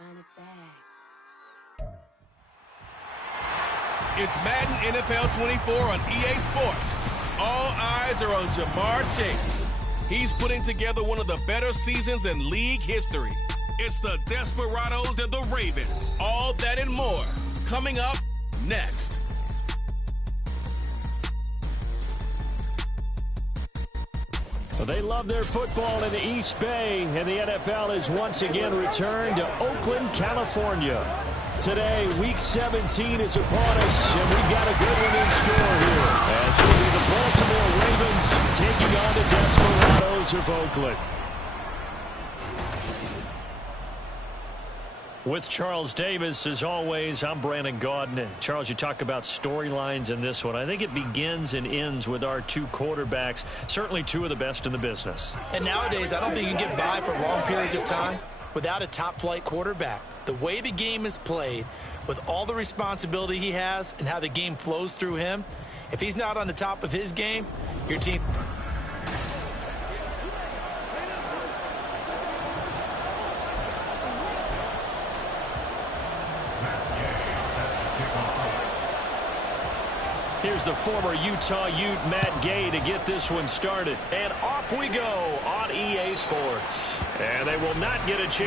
Run it back. It's Madden NFL 24 on EA Sports. All eyes are on Jamar Chase. He's putting together one of the better seasons in league history. It's the Desperados and the Ravens. All that and more coming up next. Well, they love their football in the East Bay, and the NFL has once again returned to Oakland, California. Today, Week 17 is upon us, and we've got a good one in store here. As it'll be the Baltimore Ravens taking on the Desperados of Oakland. With Charles Davis, as always, I'm Brandon Gaudin. Charles, you talk about storylines in this one. I think it begins and ends with our two quarterbacks, certainly two of the best in the business. And nowadays, I don't think you can get by for long periods of time without a top-flight quarterback. The way the game is played, with all the responsibility he has and how the game flows through him, if he's not on the top of his game, your team... Here's the former Utah Ute, Matt Gay, to get this one started. And off we go on EA Sports. And they will not get a chance.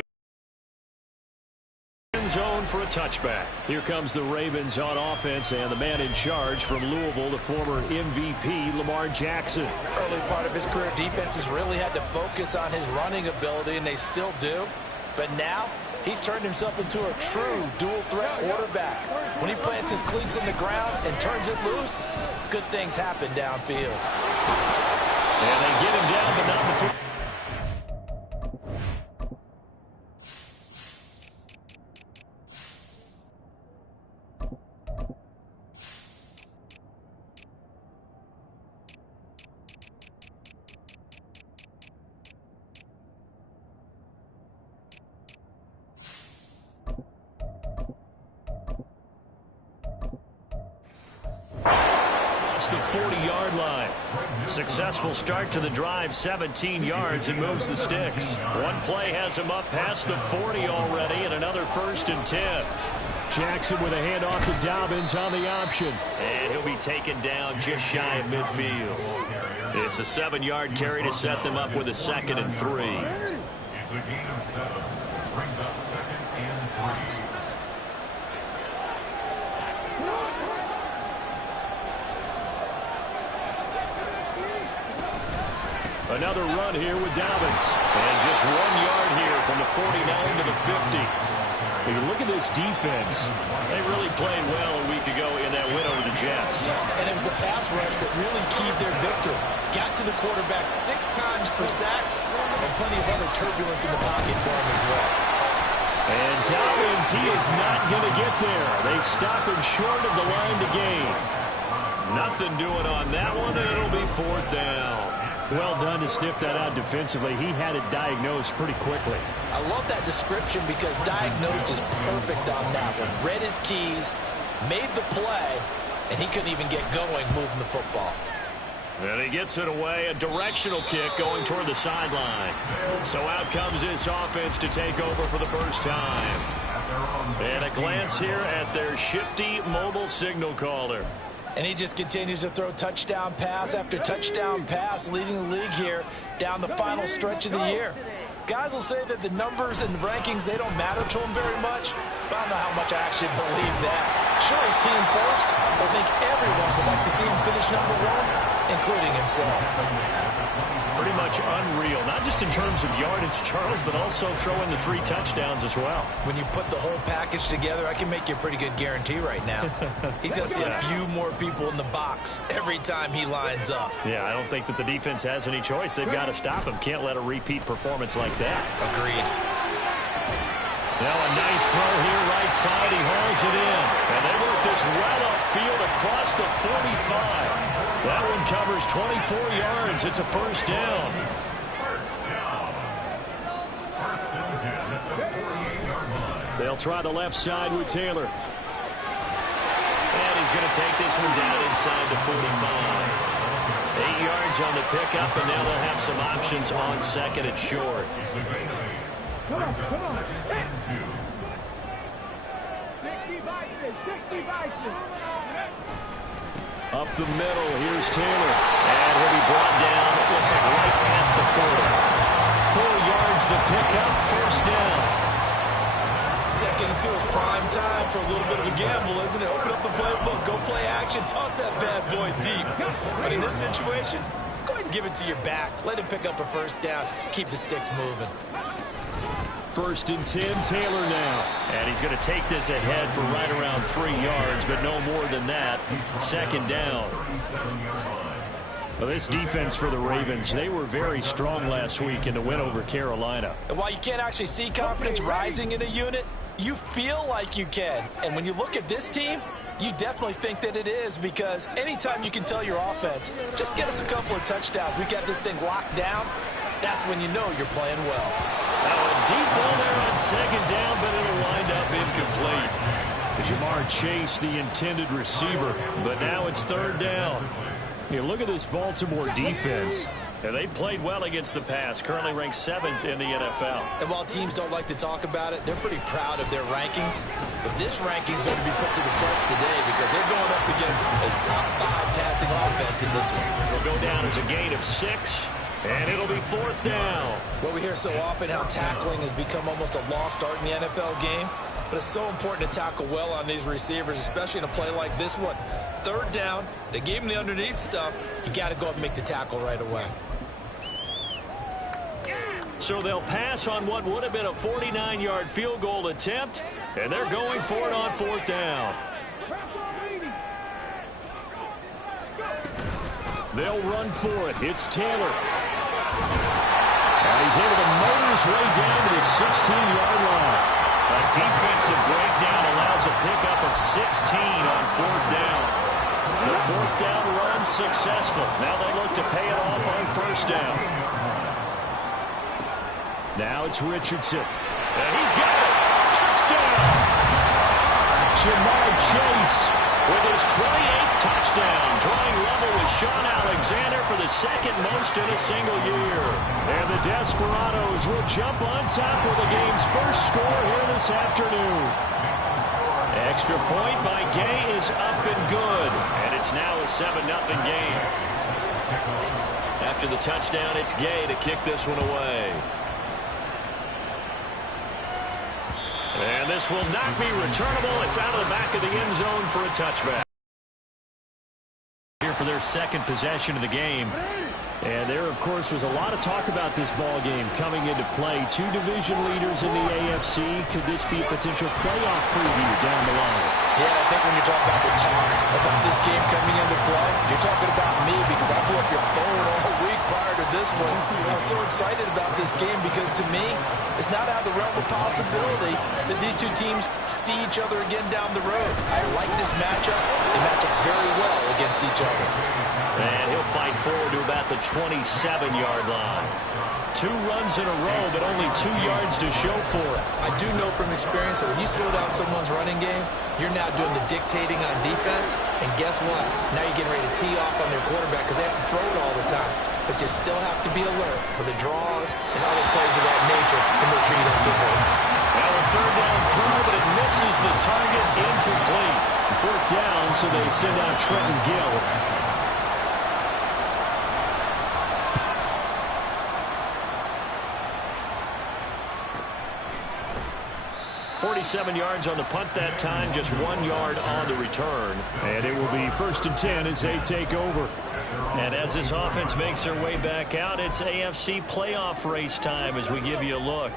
Zone for a touchback. Here comes the Ravens on offense, and the man in charge from Louisville, the former MVP, Lamar Jackson. Early part of his career, defenses really had to focus on his running ability, and they still do. But now, he's turned himself into a true dual-threat quarterback. When he plants his cleats in the ground and turns it loose, good things happen downfield. And they get him down, but not before. The 40-yard line. Successful start to the drive, 17 yards, and moves the sticks. One play has him up past the 40 already, and another 1st and 10. Jackson with a handoff to Dobbins on the option. And he'll be taken down just shy of midfield. It's a 7-yard carry to set them up with a 2nd and 3. It's a gain of 7. Brings up 2nd and 3. Another run here with Dobbins. And just 1 yard here from the 49 to the 50. When you look at this defense, they really played well a week ago in that win over the Jets. And it was the pass rush that really keyed their victory. Got to the quarterback 6 times for sacks and plenty of other turbulence in the pocket for him as well. And Dobbins, he is not going to get there. They stop him short of the line to gain. Nothing doing on that one, and it'll be 4th down. Well done to sniff that out defensively. He had it diagnosed pretty quickly. I love that description because diagnosed is perfect on that one. Read his keys, made the play, and he couldn't even get going moving the football. And he gets it away, a directional kick going toward the sideline. So out comes this offense to take over for the first time. And a glance here at their shifty mobile signal caller. And he just continues to throw touchdown pass after touchdown pass, leading the league here down the final stretch of the year. Guys will say that the numbers and the rankings, they don't matter to him very much, but I don't know how much I actually believe that. Sure, his team first, but I think everyone would like to see him finish number 1, including himself. Pretty much unreal, not just in terms of yardage, Charles, but also throw in the 3 touchdowns as well. When you put the whole package together, I can make you a pretty good guarantee right now. He's going to see a few more people in the box every time he lines up. Yeah, I don't think that the defense has any choice. They've got to stop him. Can't let a repeat performance like that. Agreed. Now a nice throw here, right side. He hauls it in. And they work this well upfield across the 45. That one covers 24 yards. It's a 1st down. They'll try the left side with Taylor. And he's going to take this one down inside the 45. 8 yards on the pickup, and now they'll have some options on 2nd and short. Up the middle, here's Taylor. And he'll be brought down, it looks like right at the 40. 4 yards the pickup, first down. Second and 2 is prime time for a little bit of a gamble, isn't it? Open up the playbook, go play action, toss that bad boy deep. But in this situation, go ahead and give it to your back. Let him pick up a first down, keep the sticks moving. First and 10, Taylor now. And he's going to take this ahead for right around 3 yards, but no more than that. Second down. Well, this defense for the Ravens, they were very strong last week in the win over Carolina. And while you can't actually see confidence rising in a unit, you feel like you can. And when you look at this team, you definitely think that it is, because anytime you can tell your offense, just get us a couple of touchdowns, we got this thing locked down, that's when you know you're playing well. Now a deep ball there on second down, but it'll wind up incomplete. Jamar Chase, the intended receiver, but now it's third down. Look at this Baltimore defense. They've played well against the pass, currently ranked 7th in the NFL. And while teams don't like to talk about it, they're pretty proud of their rankings. But this ranking is going to be put to the test today because they're going up against a top 5 passing offense in this one. It'll go down as a gain of 6. And it'll be fourth down. Well, we hear so often how tackling has become almost a lost art in the NFL game. But it's so important to tackle well on these receivers, especially in a play like this one. Third down, they gave him the underneath stuff. You got to go up and make the tackle right away. So they'll pass on what would have been a 49-yard field goal attempt, and they're going for it on fourth down. They'll run for it. It's Taylor. And he's able to motor his way down to the 16-yard line. A defensive breakdown allows a pickup of 16 on fourth down. The fourth down run successful. Now they look to pay it off on first down. Now it's Richardson. And he's got it. Touchdown. Jamar Chase with his 28th touchdown, drawing level with Sean Alexander for the second most in a single year. And the Desperados will jump on top with the game's first score here this afternoon. Extra point by Gay is up and good, and it's now a 7-0 game. After the touchdown, it's Gay to kick this one away. And this will not be returnable. It's out of the back of the end zone for a touchback. Here for their second possession of the game. And there, of course, was a lot of talk about this ball game coming into play. 2 division leaders in the AFC. Could this be a potential playoff preview down the line? Yeah, I think when you're talking about the talk about this game coming into play, you're talking about me because I blew up your phone all week prior to this one. I'm so excited about this game because, to me, it's not out of the realm of possibility that these two teams see each other again down the road. I like this matchup. They match up very well against each other. And he'll fight forward to about the 27-yard line. 2 runs in a row, but only 2 yards to show for it. I do know from experience that when you slow down someone's running game, you're now doing the dictating on defense. And guess what? Now you're getting ready to tee off on their quarterback because they have to throw it all the time. But you still have to be alert for the draws and other plays of that nature to make sure you don't get hurt. Now a third down throw, but it misses the target, incomplete. Fourth down, so they send out Trenton Gill. 47 yards on the punt that time, just 1 yard on the return. And it will be first and 10 as they take over. And as this offense makes their way back out, it's AFC playoff race time as we give you a look.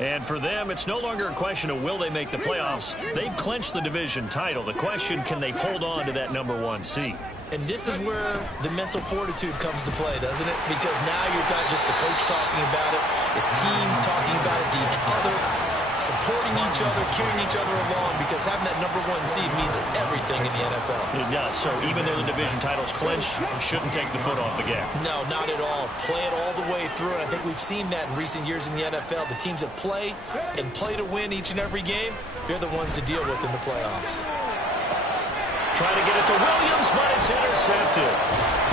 And for them, it's no longer a question of will they make the playoffs. They've clinched the division title. The question, can they hold on to that #1 seed? And this is where the mental fortitude comes to play, doesn't it? Because now you're not just the coach talking about it, this team talking about it to each other, supporting each other, carrying each other along, because having that #1 seed means everything in the NFL. It does. So even though the division title's clinched, shouldn't take the foot off the gas. No, not at all. Play it all the way through, and I think we've seen that in recent years in the NFL. The teams that play and play to win each and every game, they're the ones to deal with in the playoffs. Trying to get it to Williams, but it's intercepted.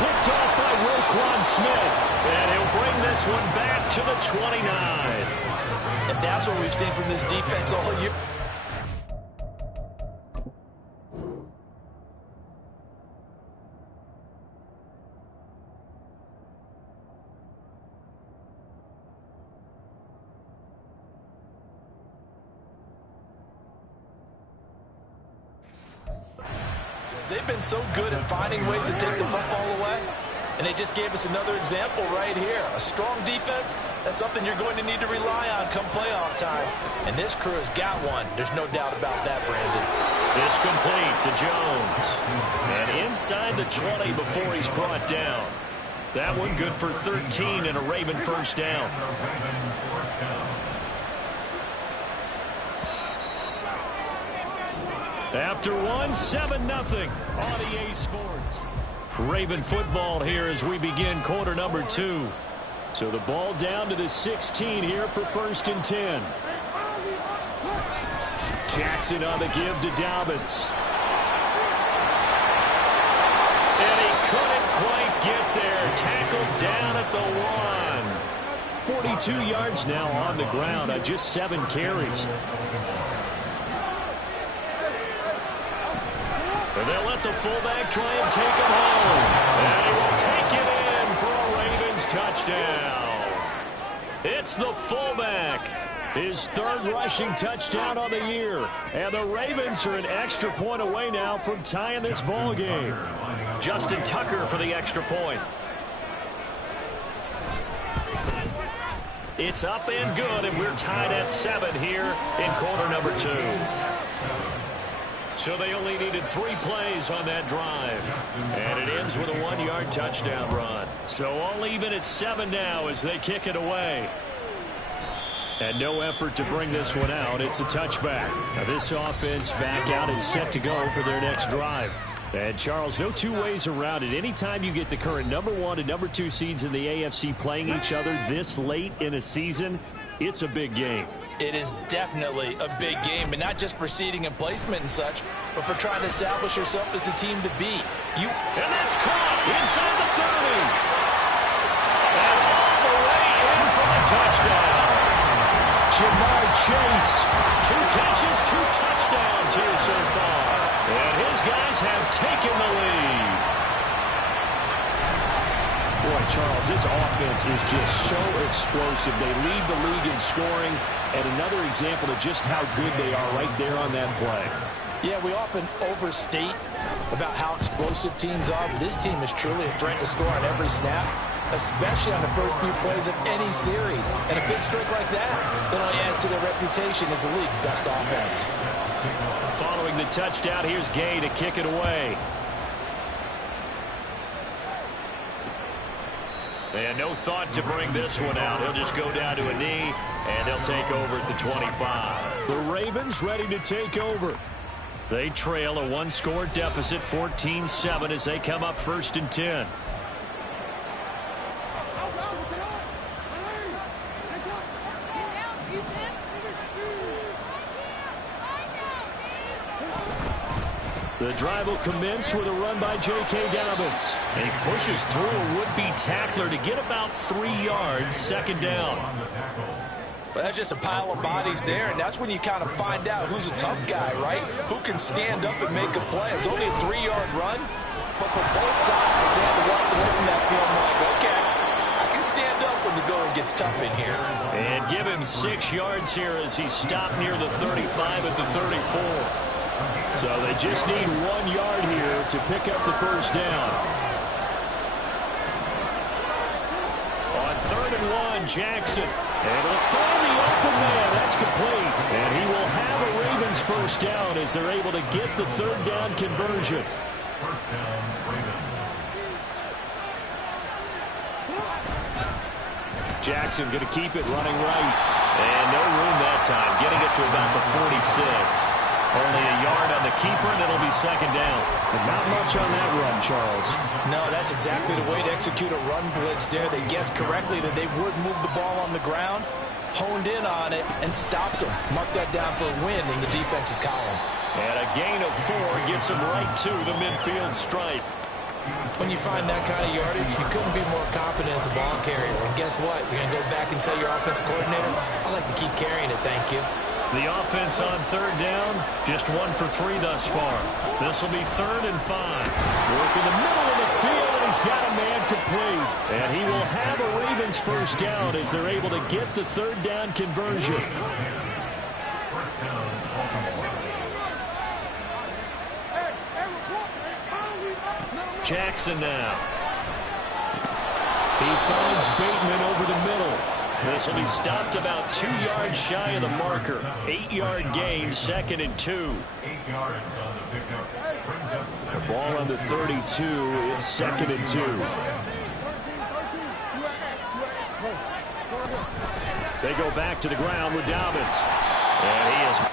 Picked off by Roquan Smith, and he'll bring this one back to the 29. And that's what we've seen from this defense all year. They've been so good at finding ways to take the football away. And they just gave us another example right here. A strong defense, that's something you're going to need to rely on come playoff time. And this crew has got one. There's no doubt about that, Brandon. It's complete to Jones. And inside the 20 before he's brought down. That one good for 13 and a Raven first down. After one, 7-0 on EA Sports. Raven football here as we begin quarter number 2. So the ball down to the 16 here for 1st and 10. Jackson on the give to Dobbins. And he couldn't quite get there. Tackled down at the 1. 42 yards now on the ground on just 7 carries. And they'll let the fullback try and take him home. And he will take it in for a Ravens touchdown. It's the fullback. His 3rd rushing touchdown on the year. And the Ravens are an extra point away now from tying this ball game. Justin Tucker for the extra point. It's up and good, and we're tied at 7 here in quarter number 2. So they only needed 3 plays on that drive. And it ends with a 1-yard touchdown run. So all even at 7 now as they kick it away. And no effort to bring this one out. It's a touchback. Now this offense back out and set to go for their next drive. And Charles, no 2 ways around it. Anytime you get the current number 1 and number 2 seeds in the AFC playing each other this late in a season, it's a big game. It is definitely a big game, and not just for seeding and placement and such, but for trying to establish yourself as a team to beat. And that's caught inside the 30. And all the way in for the touchdown. Jamar Chase. 2 catches, 2 touchdowns here so far. And his guys have taken the lead. Boy, Charles, this offense is just so explosive. They lead the league in scoring, and another example of just how good they are right there on that play. Yeah, we often overstate about how explosive teams are, but this team is truly a threat to score on every snap, especially on the first few plays of any series. And a big streak like that only adds to their reputation as the league's best offense. Following the touchdown, here's Gay to kick it away. And no thought to bring this one out. He'll just go down to a knee, and they'll take over at the 25. The Ravens ready to take over. They trail a 1-score deficit, 14-7, as they come up 1st and 10. The drive will commence with a run by J.K. Dobbins. And he pushes through a would-be tackler to get about 3 yards, 2nd down. Well, that's just a pile of bodies there, and that's when you kind of find out who's a tough guy, right? Who can stand up and make a play. It's only a 3-yard run, but for both sides, they had to walk away from that field like, okay, I can stand up when the going gets tough in here. And give him 6 yards here as he stopped near the 35 at the 34. So they just need 1 yard here to pick up the 1st down. On 3rd and 1, Jackson. And he'll find the open man. That's complete. And he will have a Ravens 1st down as they're able to get the 3rd down conversion. 1st down, Ravens. Jackson going to keep it running right. And no room that time. Getting it to about the 46. Only a yard on the keeper, and it'll be 2nd down. And not much on that run, Charles. No, that's exactly the way to execute a run blitz there. They guessed correctly that they would move the ball on the ground, honed in on it, and stopped them. Mark that down for a win in the defense's column. And a gain of 4 gets him right to the midfield stripe. When you find that kind of yardage, you couldn't be more confident as a ball carrier. And guess what? You're going to go back and tell your offensive coordinator, I'd like to keep carrying it, thank you. The offense on 3rd down, just 1 for 3 thus far. This will be 3rd and 5. Work in the middle of the field, and he's got a man complete. And he will have a Ravens 1st down as they're able to get the 3rd down conversion. Jackson now. He finds Bateman over the middle. This will be stopped about 2 yards shy of the marker. 8-yard gain, 2nd and 2. 8 yards on the pickup. Brings up second. The ball on the 32. It's 2nd and 2. They go back to the ground with Dobbins. And he is...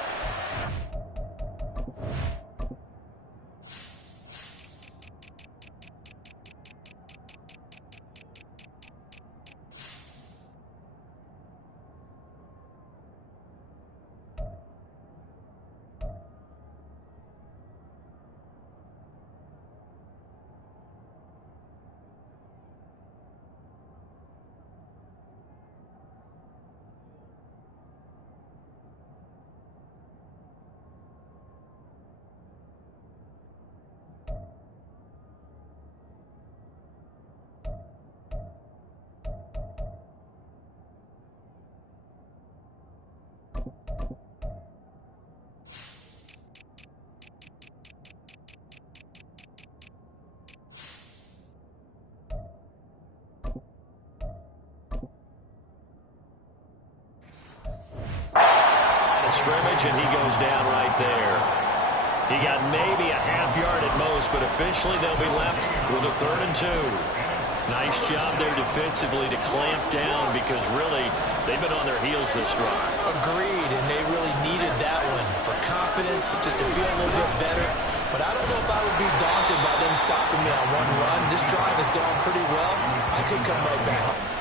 scrimmage, and he goes down right there. He got maybe a half yard at most, but officially they'll be left with a 3rd and 2. Nice job there defensively to clamp down, because really they've been on their heels this drive. Agreed, and they really needed that one for confidence, just to feel a little bit better. But I don't know if I would be daunted by them stopping me on one run. This drive has gone pretty well. I could come right back.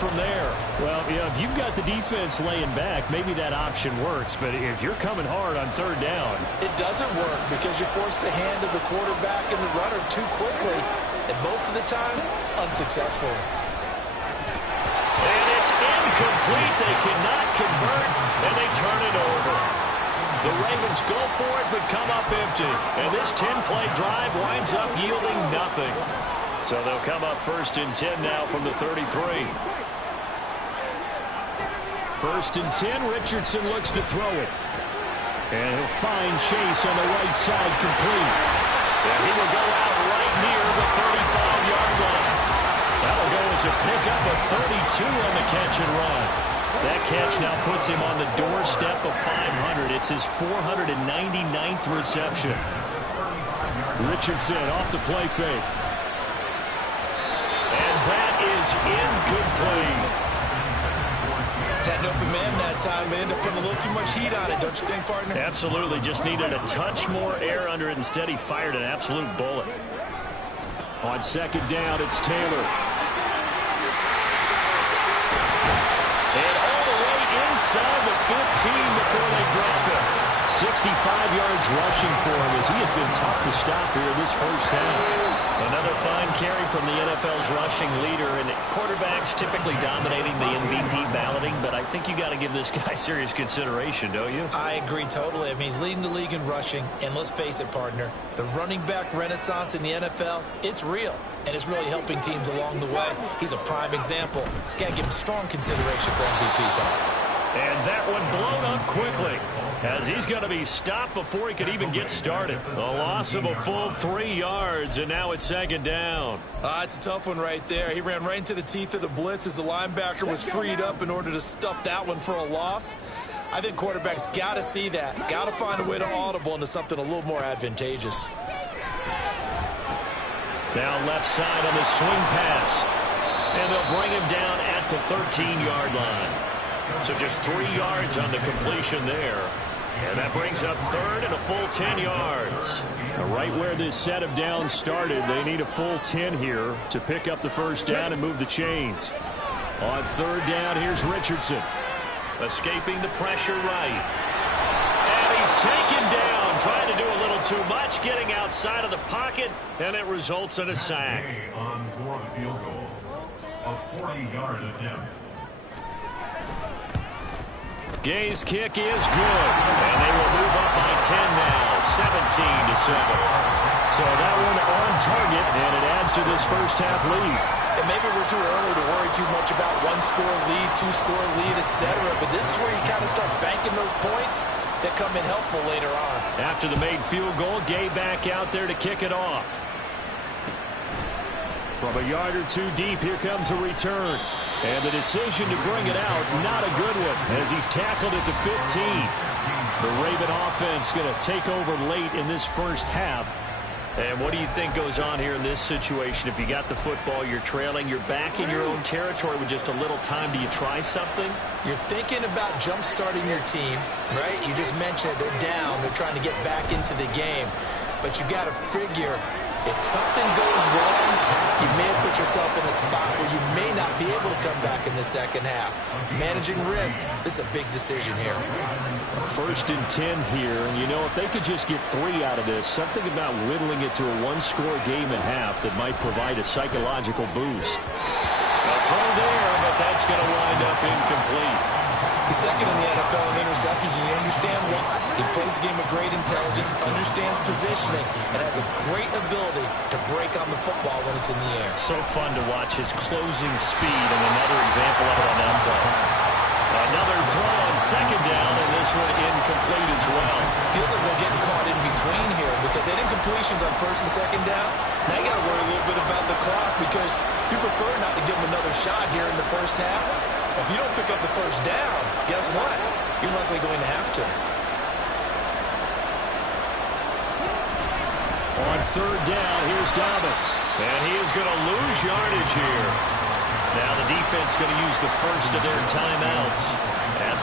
From there. Well, yeah, if you've got the defense laying back, maybe that option works. But if you're coming hard on 3rd down, it doesn't work, because you force the hand of the quarterback and the runner too quickly, and most of the time, unsuccessful. And it's incomplete. They cannot convert, and they turn it over. The Ravens go for it, but come up empty. And this 10-play drive winds up yielding nothing. So they'll come up 1st and 10 now from the 33. 1st and 10, Richardson looks to throw it. And he'll find Chase on the right side, complete. And he will go out right near the 35-yard line. That'll go as a pickup of 32 on the catch and run. That catch now puts him on the doorstep of 500. It's his 499th reception. Richardson off the play fake. And that is incomplete. Had an open man that time, but ended up putting a little too much heat on it, don't you think, partner? Absolutely. Just needed a touch more air under it. Instead, he fired an absolute bullet. On 2nd down, it's Taylor. And all the way inside the 15 before they drop it. 65 yards rushing for him, as he has been tough to stop here this first half. Another fine carry from the NFL's rushing leader, and quarterbacks typically dominating the MVP balloting, but I think you got to give this guy serious consideration, don't you? I agree totally. I mean, he's leading the league in rushing, and let's face it, partner, the running back renaissance in the NFL, it's real, and it's really helping teams along the way. He's a prime example. Got to give him strong consideration for MVP talk. And that one blown up quickly, as he's going to be stopped before he could even get started. A loss of a full 3 yards, and now it's 2nd down. It's a tough one right there. He ran right into the teeth of the blitz as the linebacker was freed up in order to stuff that one for a loss. I think quarterbacks got to see that. Got to find a way to audible into something a little more advantageous. Now left side on the swing pass. And they'll bring him down at the 13-yard line. So just 3 yards on the completion there. And that brings up 3rd and a full 10 yards. Now right where this set of downs started, they need a full 10 here to pick up the 1st down and move the chains. On 3rd down, here's Richardson. Escaping the pressure right. And he's taken down, trying to do a little too much, getting outside of the pocket, and it results in a sack. On for the field goal, a 40-yard attempt. Gay's kick is good, and they will move up by 10 now, 17-7. So that one on target, and it adds to this first half lead. And maybe we're too early to worry too much about one-score lead, two-score lead, etc. But this is where you kind of start banking those points that come in helpful later on. After the made field goal, Gay back out there to kick it off. From a yard or two deep, here comes a return. And the decision to bring it out, not a good one, as he's tackled at the 15. The Raven offense going to take over late in this first half. And what do you think goes on here in this situation? If you got the football, you're trailing, you're back in your own territory with just a little time. Do you try something? You're thinking about jump-starting your team, right? You just mentioned it. They're down. They're trying to get back into the game. But you got to figure, if something goes wrong, you may have put yourself in a spot where you may not be able to come back in the second half. Managing risk, this is a big decision here. 1st and 10 here, and you know, if they could just get 3 out of this, something about whittling it to a one-score game at half that might provide a psychological boost. A throw there, but that's going to wind up incomplete. He's second in the NFL in interceptions, and you understand why. He plays a game of great intelligence, understands positioning, and has a great ability to break on the football when it's in the air. So fun to watch his closing speed, and another example of it on that play. Another throw on second down, and this one incomplete as well. Feels like they're getting caught in between here because they had incompletions on 1st and 2nd down. Now you got to worry a little bit about the clock because you prefer not to give them another shot here in the first half. If you don't pick up the first down, guess what? You're likely going to have to. On 3rd down, here's Dobbins. And he is going to lose yardage here. Now the defense going to use the first of their timeouts as the